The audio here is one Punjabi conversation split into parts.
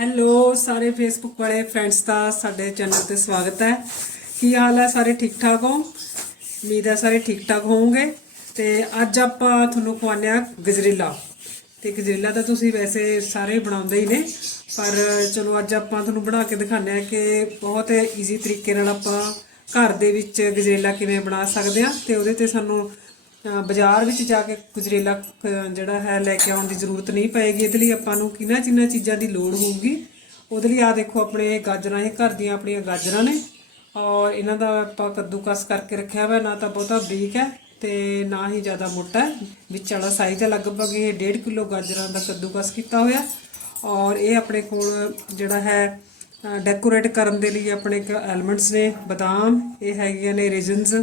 ਹੈਲੋ, ਸਾਰੇ ਫੇਸਬੁੱਕ ਵਾਲੇ ਫਰੈਂਡਸ ਦਾ ਸਾਡੇ ਚੈਨਲ ਤੇ ਸਵਾਗਤ ਹੈ। ਕੀ ਹਾਲ ਹੈ? ਸਾਰੇ ਠੀਕ ਠਾਕ ਹੋ? ਉਮੀਦ ਹੈ ਸਾਰੇ ਠੀਕ ਠਾਕ ਹੋਵੋਗੇ। ਤੇ ਅੱਜ ਆਪਾਂ ਤੁਹਾਨੂੰ ਖਵਾਉਂਦੇ ਆ ਗਜਰੇਲਾ। ਤੇ ਗਜਰੇਲਾ ਤਾਂ ਤੁਸੀਂ ਵੈਸੇ ਸਾਰੇ ਬਣਾਉਂਦੇ ਹੀ ਨੇ, ਪਰ ਚਲੋ ਅੱਜ ਆਪਾਂ ਤੁਹਾਨੂੰ ਬਣਾ ਕੇ ਦਿਖਾਉਂਦੇ ਆ ਕਿ ਬਹੁਤ ਈਜ਼ੀ ਤਰੀਕੇ ਨਾਲ ਆਪਾਂ ਘਰ ਦੇ ਵਿੱਚ ਗਜਰੇਲਾ ਕਿਵੇਂ ਬਣਾ ਸਕਦੇ ਆ ਤੇ ਉਹਦੇ ਤੇ ਸਾਨੂੰ ਬਾਜ਼ਾਰ ਵਿੱਚ ਜਾ ਕੇ ਗੁਜਰੇਲਾ, ਅਹ ਜਿਹੜਾ ਹੈ, ਲੈ ਕੇ ਆਉਣ ਦੀ ਜ਼ਰੂਰਤ ਨਹੀਂ ਪਏਗੀ। ਇਹਦੇ ਲਈ ਆਪਾਂ ਨੂੰ ਕਿੰਨਾ ਜਿੰਨਾ ਚੀਜ਼ਾਂ ਦੀ ਲੋੜ ਹੋਊਗੀ। ਉਹਦੇ ਲਈ ਆ ਦੇਖੋ, ਆਪਣੇ ਗਾਜਰਾਂ, ਇਹ ਘਰ ਦੀਆਂ ਆਪਣੀਆਂ ਗਾਜਰਾਂ ਨੇ। ਔਰ ਇਹਨਾਂ ਦਾ ਆਪਾਂ ਕੱਦੂਕਸ ਕਰਕੇ ਰੱਖਿਆ ਹੋਇਆ, ਨਾ ਤਾਂ ਬਹੁਤਾ ਬਰੀਕ ਹੈ ਤੇ ਨਾ ਹੀ ਜ਼ਿਆਦਾ ਮੋਟਾ ਵਿੱਚ ਵਾਲਾ ਸਾਈਜ਼ ਹੈ, ਲਗਭਗ ਇਹ 1.5 ਕਿਲੋ ਗਾਜਰਾਂ ਦਾ ਕੱਦੂਕਸ ਕੀਤਾ ਹੋਇਆ। ਔਰ ਇਹ ਆਪਣੇ ਕੋਲ ਜਿਹੜਾ ਹੈ ਡੈਕੋਰੇਟ ਕਰਨ ਦੇ ਲਈ ਆਪਣੇ ਕੋ ਐਲੀਮੈਂਟਸ ਨੇ, ਬਦਾਮ, ਇਹ ਹੈਗੀਆਂ ਨੇ ਰੇਜ਼ਨਸ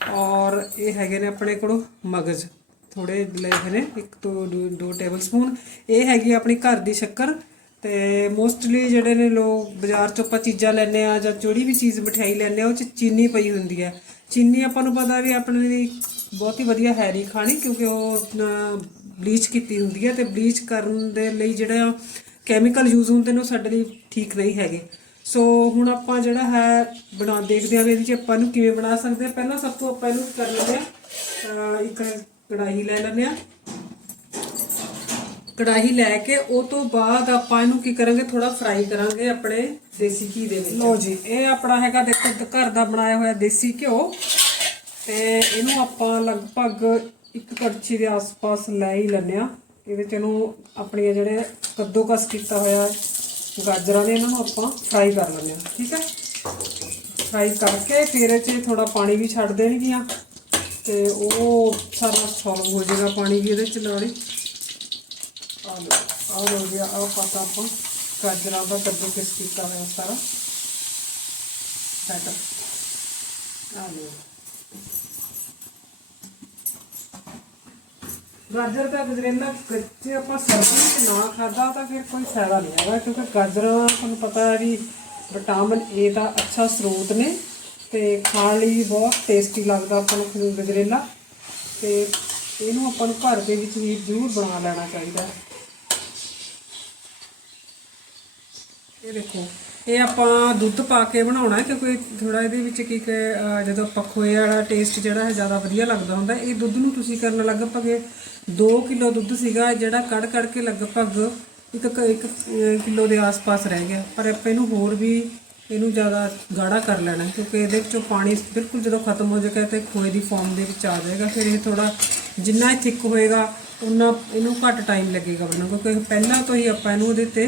ਔਰ ਇਹ ਹੈਗੇ ਨੇ ਆਪਣੇ ਕੋਲ ਮਗਜ਼। ਥੋੜੇ ਲਏ ਹੋਏ ਨੇ, ਇੱਕ ਤੋਂ ਦੋ- ਦੋ ਟੇਬਲ ਸਪੂਨ ਇਹ ਹੈਗੀ ਆਪਣੀ ਘਰ ਦੀ ਸ਼ੱਕਰ ਤੇ ਮੋਸਟਲੀ ਜਿਹੜੇ ਨੇ ਲੋਕ ਬਾਜ਼ਾਰ ਚੋਂ ਆਪਾਂ ਚੀਜ਼ਾਂ ਲੈਂਦੇ ਆ ਜਾਂ ਜਿਹੜੀ ਵੀ ਚੀਜ਼ ਮਠਿਆਈ ਲੈਂਦੇ ਆ ਉਹ ਚ ਚੀਨੀ ਪਈ ਹੁੰਦੀ ਹੈ। ਚੀਨੀ ਆਪਾਂ ਨੂੰ ਪਤਾ ਵੀ ਆਪਣੇ ਲਈ ਬਹੁਤ ਹੀ ਵਧੀਆ ਹੈ ਨਹੀਂ ਖਾਣੀ ਕਿਉਂਕਿ ਉਹ ਬਲੀਚ ਕੀਤੀ ਹੁੰਦੀ ਹੈ ਤੇ ਬਲੀਚ ਕਰਨ ਦੇ ਲਈ ਜਿਹੜਾ ਕੈਮੀਕਲ ਯੂਜ਼ ਹੁੰਦੇ ਨੇ ਉਹ ਸਾਡੇ ਲਈ ਠੀਕ ਨਹੀਂ ਹੈਗੇ। ਸੋ ਹੁਣ ਆਪਾਂ ਜਿਹੜਾ ਹੈ ਬਣਾ ਦੇਖਦੇ ਹਾਂ ਵੀ ਇਹਦੇ ਚ ਆਪਾਂ ਨੂੰ ਕਿਵੇਂ ਬਣਾ ਸਕਦੇ ਹਾਂ। ਪਹਿਲਾਂ ਸਭ ਤੋਂ ਆਪਾਂ ਇਹਨੂੰ ਕਰ ਲੈਂਦੇ ਆ ਇੱਕ ਕੜਾਹੀ ਲੈ ਲੈਂਦੇ ਆ ਕੜਾਹੀ ਲੈ ਕੇ ਉਹ ਤੋਂ ਬਾਅਦ ਆਪਾਂ ਇਹਨੂੰ ਕੀ ਕਰਾਂਗੇ? ਥੋੜਾ ਫਰਾਈ ਕਰਾਂਗੇ ਆਪਣੇ ਦੇਸੀ ਘੀ ਦੇ ਵਿੱਚ। ਲੋ ਜੀ। ਇਹ ਆਪਣਾ ਹੈਗਾ ਦੇਖੋ ਘਰ ਦਾ ਬਣਾਇਆ ਹੋਇਆ ਦੇਸੀ ਘਿਓ। ਤੇ ਇਹਨੂੰ ਆਪਾਂ ਲਗਭਗ ਇੱਕ ਕੜਛੀ ਦੇ ਆਸ-ਪਾਸ ਲੈ ਹੀ ਲੈਂਦੇ ਆ ਇਹਦੇ ਚ ਇਹਨੂੰ ਆਪਣੀਆਂ ਜਿਹੜੇ ਕੱਦੂਕਸ ਕੀਤਾ ਹੋਇਆ ਗਾਜਰਾਂ ਨੇ ਇਹਨਾਂ ਨੂੰ ਆਪਾਂ ਫਰਾਈ ਕਰ ਲੈਂਦੇ ਹਾਂ, ਠੀਕ ਹੈ? ਫਰਾਈ ਕਰਕੇ ਫਿਰ ਇਹ 'ਚ ਥੋੜਾ ਪਾਣੀ ਵੀ ਛੱਡ ਦੇਣਗੀਆਂ ਤੇ ਉਹ ਸਾਰਾ ਸੋਲਵ ਹੋ ਜਾਏਗਾ ਪਾਣੀ ਵੀ ਇਹਦੇ ਚ ਨਾਲੇ ਆ ਲਓ ਆ ਲਓ ਜੀ ਆਹ ਪਤਾ ਆਪਾਂ ਗਾਜਰਾਂ ਦਾ ਕੱਦੂਕਸ ਕੀਤਾ ਹੋਇਆ ਸਾਰਾ। ਬੈਟਰ ਆ ਲਓ। ਗਾਜਰ ਦਾ ਗਜਰੇਲਾ ਕੱਚੇ ਆਪਾਂ ਸਰਦੀ ਵਿੱਚ ਨਾ ਖਾਦਾ ਤਾਂ ਫਿਰ ਕੋਈ ਫਾਇਦਾ ਨਹੀਂ ਹੈਗਾ, ਕਿਉਂਕਿ ਗਾਜਰਾਂ ਤੁਹਾਨੂੰ ਪਤਾ ਹੈ ਵੀ ਵਿਟਾਮਿਨ ਏ ਦਾ ਅੱਛਾ ਸਰੋਤ ਨੇ ਤੇ ਖਾਣ ਲਈ ਬਹੁਤ ਟੇਸਟੀ ਲੱਗਦਾ ਆਪਾਂ ਨੂੰ ਗਜਰੇਲਾ ਤੇ ਇਹਨੂੰ ਆਪਾਂ ਨੂੰ ਘਰ ਦੇ ਵਿੱਚ ਵੀ ਜ਼ਰੂਰ ਬਣਾ ਲੈਣਾ ਚਾਹੀਦਾ ਇਹ ਦੇਖੋ। ਇਹ ਆਪਾਂ ਦੁੱਧ ਪਾ ਕੇ ਬਣਾਉਣਾ ਕਿਉਂਕਿ ਥੋੜਾ ਇਹਦੇ ਵਿੱਚ ਕੀ ਕਿ ਜਦੋਂ ਆਪਾਂ ਖੋਏ ਵਾਲਾ ਟੇਸਟ ਜਿਹੜਾ ਹੈ ਜ਼ਿਆਦਾ ਵਧੀਆ ਲੱਗਦਾ ਹੁੰਦਾ ਇਹ ਦੁੱਧ ਨੂੰ ਤੁਸੀਂ ਕਰਨ ਲਗਭਗ 2 ਕਿਲੋ ਦੁੱਧ ਸੀਗਾ ਜਿਹੜਾ ਕੜ ਕੜ ਕੇ ਲਗਭਗ ਇੱਕ ਕ- ਇੱਕ ਅਹ, ਕਿਲੋ ਦੇ ਆਸ-ਪਾਸ ਰਹਿ ਗਿਆ। ਪਰ ਆਪਾਂ ਇਹਨੂੰ ਹੋਰ ਵੀ ਇਹਨੂੰ ਜ਼ਿਆਦਾ ਗਾੜਾ ਕਰ ਲੈਣਾ ਕਿਉਂਕਿ ਇਹਦੇ ਵਿੱਚੋਂ ਪਾਣੀ ਬਿਲਕੁਲ ਜਦੋਂ ਖਤਮ ਹੋ ਜਾਏਗਾ ਤੇ ਖੋਏ ਦੀ ਫਾਰਮ ਦੇ ਵਿੱਚ ਆ ਜਾਏਗਾ। ਫਿਰ ਇਹ ਥੋੜਾ ਜਿੰਨਾ ਇਹ ਥਿਕ ਹੋਏਗਾ ਉਨਾ ਇਹਨੂੰ ਘੱਟ ਟਾਈਮ ਲੱਗੇਗਾ ਬਣਨ ਕਿਉਂਕਿ ਪਹਿਲਾਂ ਤੋਂ ਹੀ ਆਪਾਂ ਇਹਨੂੰ ਉਹਦੇ ਤੇ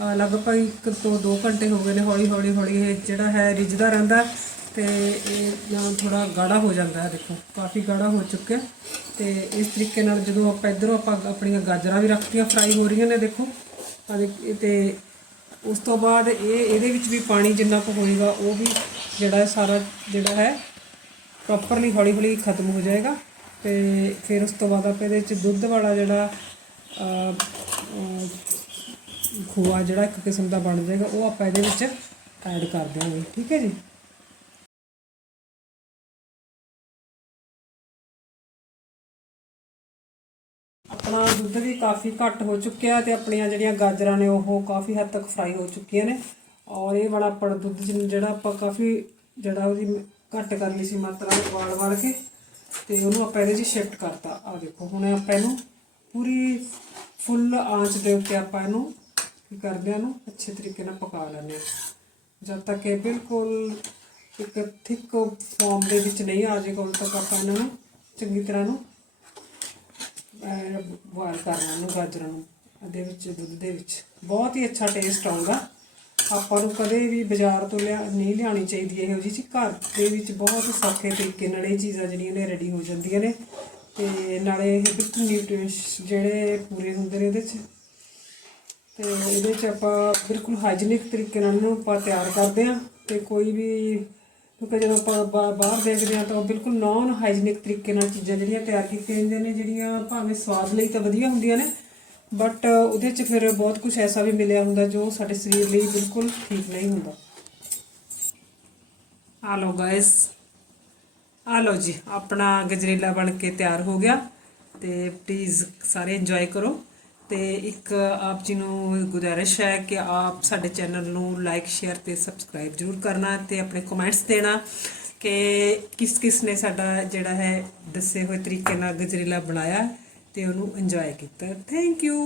ਲਗਭਗ 1 ਤੋਂ 2 ਘੰਟੇ ਹੋ ਗਏ ਨੇ ਹੌਲੀ ਹੌਲੀ ਹੌਲੀ ਇਹ ਜਿਹੜਾ ਹੈ ਰਿੱਝਦਾ ਰਹਿੰਦਾ ਤੇ ਇਹ ਨਾ ਥੋੜਾ ਗਾੜਾ ਹੋ ਜਾਂਦਾ ਹੈ, ਦੇਖੋ, ਕਾਫੀ ਗਾੜਾ ਹੋ ਚੁੱਕਿਆ ਤੇ ਇਸ ਤਰੀਕੇ ਨਾਲ ਜਦੋਂ ਆਪਾਂ ਇਧਰੋਂ ਆਪਾਂ ਆਪਣੀਆਂ ਗਾਜਰਾਂ ਵੀ ਰੱਖਤੀਆਂ ਫਰਾਈ ਹੋ ਰਹੀਆਂ ਨੇ, ਦੇਖੋ ਆਹ ਤੇ ਉਸ ਤੋਂ ਬਾਅਦ ਇਹ, ਇਹਦੇ ਵਿੱਚ ਵੀ ਪਾਣੀ ਜਿੰਨਾ ਕੁ ਹੋਏਗਾ, ਉਹ ਵੀ ਜਿਹੜਾ ਸਾਰਾ ਜਿਹੜਾ ਹੈ ਪ੍ਰੋਪਰਲੀ ਹੌਲੀ ਹੌਲੀ ਖਤਮ ਹੋ ਜਾਏਗਾ। ਤੇ ਫਿਰ ਉਸ ਤੋਂ ਬਾਅਦ ਆਪਾਂ ਇਹਦੇ ਵਿੱਚ ਦੁੱਧ ਵਾਲਾ ਜਿਹੜਾ ਖੋਆ ਜਿਹੜਾ ਇੱਕ ਕਿਸਮ ਦਾ ਬਣ ਜਾਏਗਾ, ਉਹ ਆਪਾਂ ਇਹਦੇ ਵਿੱਚ ਐਡ ਕਰ ਦਿਆਂਗੇ, ਠੀਕ ਹੈ ਜੀ? ਆਪਣਾ ਦੁੱਧ ਵੀ ਕਾਫੀ ਘੱਟ ਹੋ ਚੁੱਕਿਆ ਤੇ ਆਪਣੀਆਂ ਜਿਹੜੀਆਂ ਗਾਜਰਾਂ ਨੇ, ਉਹ ਕਾਫੀ ਹੱਦ ਤੱਕ ਫਰਾਈ ਹੋ ਚੁੱਕੀਆਂ ਨੇ। ਔਰ ਇਹ ਵਾਲਾ ਆਪਣਾ ਦੁੱਧ ਜਿਨ- ਜਿਹੜਾ ਆਪਾਂ ਕਾਫੀ, ਜਿਹੜਾ ਉਹਦੀ ਘੱਟ ਕਰ ਲਈ ਸੀ ਮਾਤਰਾ ਵਾਲ ਵਾਲ ਕੇ, ਤੇ ਉਹਨੂੰ ਆਪਾਂ ਇਹਦੇ 'ਚ ਸ਼ਿਫਟ ਕਰਤਾ। ਆ ਦੇਖੋ, ਹੁਣ ਆਪਾਂ ਇਹਨੂੰ ਪੂਰੀ ਫੁੱਲ ਆਂਚ ਦੇ ਉੱਤੇ ਆਪਾਂ ਇਹਨੂੰ ਕੀ ਕਰਦੇ ਆ ਨੂੰ, ਅੱਛੇ ਤਰੀਕੇ ਨਾਲ ਪਕਾ ਲੈਂਦੇ ਆ। ਜਦ ਤੱਕ ਇਹ ਬਿਲਕੁਲ ਇੱਕ ਥਿਕ ਫਾਰਮ ਦੇ ਵਿੱਚ ਨਹੀਂ ਆ ਜਾਏਗਾ ਉਦੋਂ ਤੱਕ ਆਪਾਂ ਇਹਨਾਂ ਨੂੰ ਚੰਗੀ ਤਰ੍ਹਾਂ ਨੂੰ ਬੋਇਲ ਕਰਨਾ ਨੂੰ ਗਾਜਰਾਂ ਨੂੰ, ਇਹਦੇ ਵਿੱਚ, ਦੁੱਧ ਦੇ ਵਿੱਚ। ਬਹੁਤ ਹੀ ਅੱਛਾ ਟੇਸਟ ਆਉਂਦਾ ਆਪਾਂ ਨੂੰ ਕਦੇ ਵੀ ਬਾਜ਼ਾਰ ਤੋਂ ਲਿਆ, ਨਹੀਂ ਲਿਆਣੀ ਚਾਹੀਦੀ ਇਹੋ ਜਿਹੀ ਚੀਜ਼। ਘਰ ਦੇ ਵਿੱਚ ਬਹੁਤ ਸੌਖੇ ਤਰੀਕੇ ਨਾਲ ਇਹ ਚੀਜ਼ਾਂ ਜਿਹੜੀਆਂ ਨੇ ਰੈਡੀ ਹੋ ਜਾਂਦੀਆਂ ਨੇ। ਤੇ ਨਾਲੇ ਇਹ ਬਿਲਕੁਲ ਨਿਊਟ੍ਰੀਸ਼ਨ ਜਿਹੜੇ ਪੂਰੇ ਹੁੰਦੇ ਨੇ ਇਹਦੇ 'ਚ। ਤੇ ਇਹਦੇ 'ਚ ਆਪਾਂ ਬਿਲਕੁਲ ਹਾਈਜੀਨਿਕ ਤਰੀਕੇ ਨਾਲ ਇਹਨੂੰ ਆਪਾਂ ਤਿਆਰ ਕਰਦੇ ਹਾਂ ਤੇ ਕੋਈ ਵੀ, ਕਿਉਂਕਿ ਜਦੋਂ ਆਪਾਂ ਬਾ- ਬਾਹਰ ਦੇਖਦੇ ਹਾਂ ਤਾਂ ਬਿਲਕੁਲ ਨਾਨ ਹਾਈਜੀਨਿਕ ਤਰੀਕੇ ਨਾਲ ਚੀਜ਼ਾਂ ਜਿਹੜੀਆਂ ਤਿਆਰ ਕੀਤੀਆਂ ਜਾਂਦੀਆਂ ਨੇ, ਜਿਹੜੀਆਂ ਭਾਵੇਂ ਸਵਾਦ ਲਈ ਤਾਂ ਵਧੀਆ ਹੁੰਦੀਆਂ ਨੇ ਬਟ ਉਹਦੇ 'ਚ ਫਿਰ ਬਹੁਤ ਕੁਝ ਐਸਾ ਵੀ ਮਿਲਿਆ ਹੁੰਦਾ ਜੋ ਸਾਡੇ ਸਰੀਰ ਲਈ ਬਿਲਕੁਲ ਠੀਕ ਨਹੀਂ ਹੁੰਦਾ। ਆ ਲੋ ਗਾਇਸ ਆ ਲੋ ਜੀ, ਆਪਣਾ ਗਜਰੇਲਾ ਬਣ ਕੇ ਤਿਆਰ ਹੋ ਗਿਆ ਤੇ ਪਲੀਜ਼ ਸਾਰੇ ਇੰਜੋਏ ਕਰੋ। ਤੇ ਇੱਕ ਆਪ ਜੀ ਨੂੰ ਗੁਜ਼ਾਰਿਸ਼ ਹੈ ਕਿ ਆਪ ਸਾਡੇ ਚੈਨਲ ਨੂੰ ਲਾਈਕ ਸ਼ੇਅਰ ਤੇ ਸਬਸਕ੍ਰਾਈਬ ਜਰੂਰ ਕਰਨਾ ਤੇ ਆਪਣੇ ਕਮੈਂਟਸ ਦੇਣਾ ਕਿ ਕਿਸ ਕਿਸ ਨੇ ਸਾਡਾ ਜਿਹੜਾ ਹੈ ਦੱਸੇ ਹੋਏ ਤਰੀਕੇ ਨਾਲ ਗਜਰੇਲਾ ਬਣਾਇਆ ਤੇ ਉਹਨੂੰ ਇੰਜੋਏ ਕੀਤਾ। Thank you